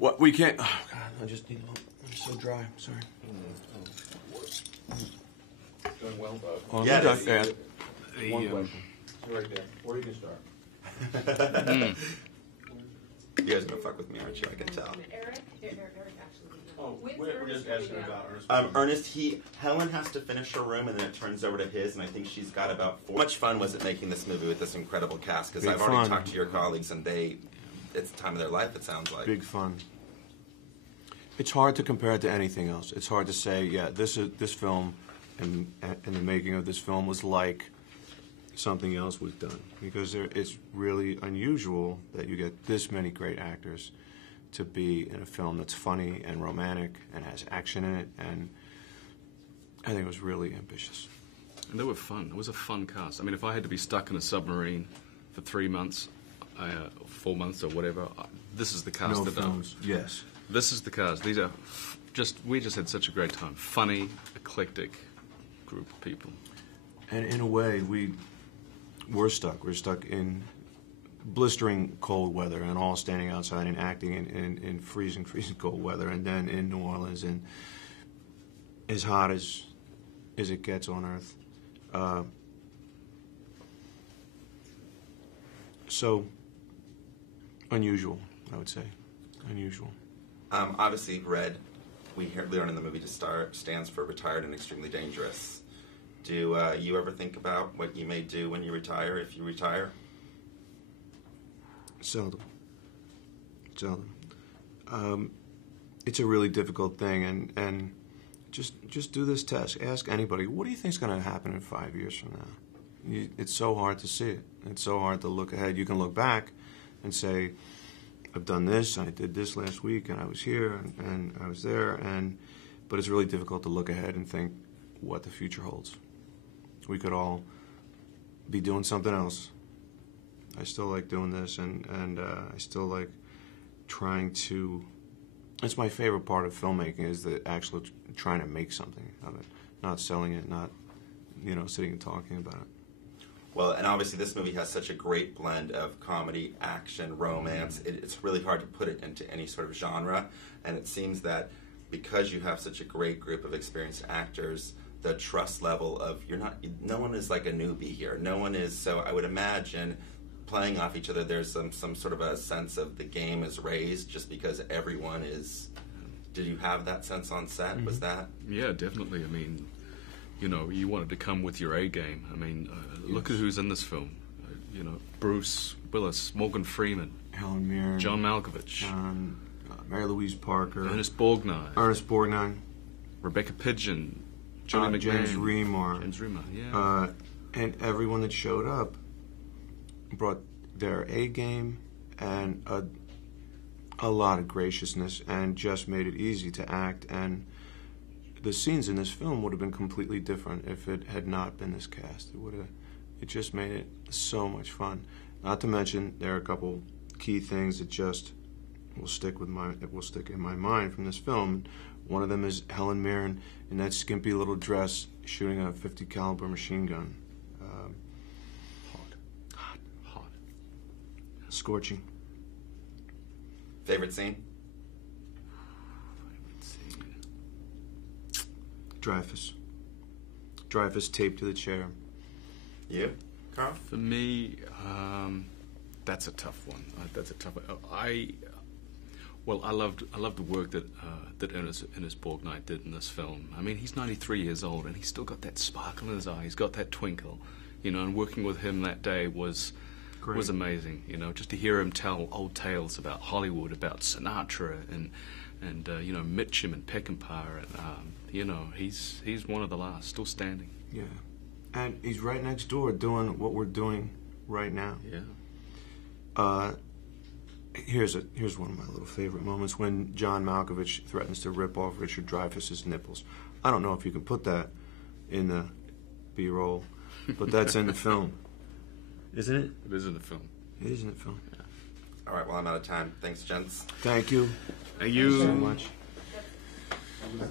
What we can't. Oh God, I just need. I'm so dry. Sorry. Doing well, though. Oh, Yeah, that's One question. Right there. Where do you start? You guys gonna fuck with me, aren't you? I can tell. Eric actually. Oh, we're just asking about Ernest. Ernest, Helen has to finish her room, and then it turns over to his, and I think she's got about 4. How much fun was it making this movie with this incredible cast? Because I've already talked to your colleagues, and it's the time of their life, it sounds like. Big fun. It's hard to compare it to anything else. It's hard to say, yeah, this film and the making of this film was like something else was done. Because it's really unusual that you get this many great actors to be in a film that's funny and romantic and has action in it, and I think it was really ambitious. And they were fun. It was a fun cast. I mean, if I had to be stuck in a submarine for 3 months, 4 months or whatever, this is the cast. No films, yes. This is the cast. These are we just had such a great time. Funny, eclectic group of people. And in a way, we're stuck. We're stuck in blistering cold weather and all standing outside and acting in freezing cold weather, and then in New Orleans and as hot as it gets on Earth. So unusual, I would say. Unusual. Obviously, RED, we learn in the movie stands for Retired and Extremely Dangerous. Do you ever think about what you may do when you retire, if you retire? Seldom. It's a really difficult thing, and just do this test. Ask anybody, what do you think is going to happen in 5 years from now? It's so hard to see it. It's so hard to look ahead. You can look back and say, I've done this, and I did this last week, and I was here, and I was there, but it's really difficult to look ahead and think what the future holds. We could all be doing something else. I still like doing this, and I still like trying to. It's my favorite part of filmmaking, is the actual trying to make something of it, not selling it, not sitting and talking about it. Well, and obviously this movie has such a great blend of comedy, action, romance. It's really hard to put it into any sort of genre, and it seems that because you have such a great group of experienced actors, the trust level of no one is like a newbie here. No one is. So I would imagine, playing off each other, there's some sort of a sense of the game is raised just because everyone is. Did you have that sense on set? Mm-hmm. Was that? Yeah, definitely. I mean, you wanted to come with your A game. I mean, look at who's in this film. Bruce Willis, Morgan Freeman, Helen Mirren, John Malkovich, Mary Louise Parker, Ernest Borgnine, Rebecca Pidgeon, Johnny McMahon, James Remar, yeah. And everyone that showed up brought their A game and a lot of graciousness, and just made it easy to act. And the scenes in this film would have been completely different if it had not been this cast. It just made it so much fun. Not to mention, there are a couple key things that just will stick in my mind from this film. One of them is Helen Mirren in that skimpy little dress shooting a .50 caliber machine gun. Hot. Scorching. Favorite scene? Dreyfus taped to the chair. You, Karl? For me, that's a tough one. That's a tough one. I loved the work that Ernest Borgnine did in this film. I mean, he's 93 years old, and he's still got that sparkle in his eye. He's got that twinkle, and working with him that day was amazing. Just to hear him tell old tales about Hollywood, about Sinatra, and Mitchum and Peckinpah, and he's one of the last, still standing. Yeah, and he's right next door doing what we're doing right now. Yeah. Here's one of my little favorite moments, when John Malkovich threatens to rip off Richard Dreyfuss's nipples. I don't know if you can put that in the B-roll, but that's in the film, isn't it? It is in the film. It is in the film. Yeah. All right. Well, I'm out of time. Thanks, gents. Thank you. Thank you so much. So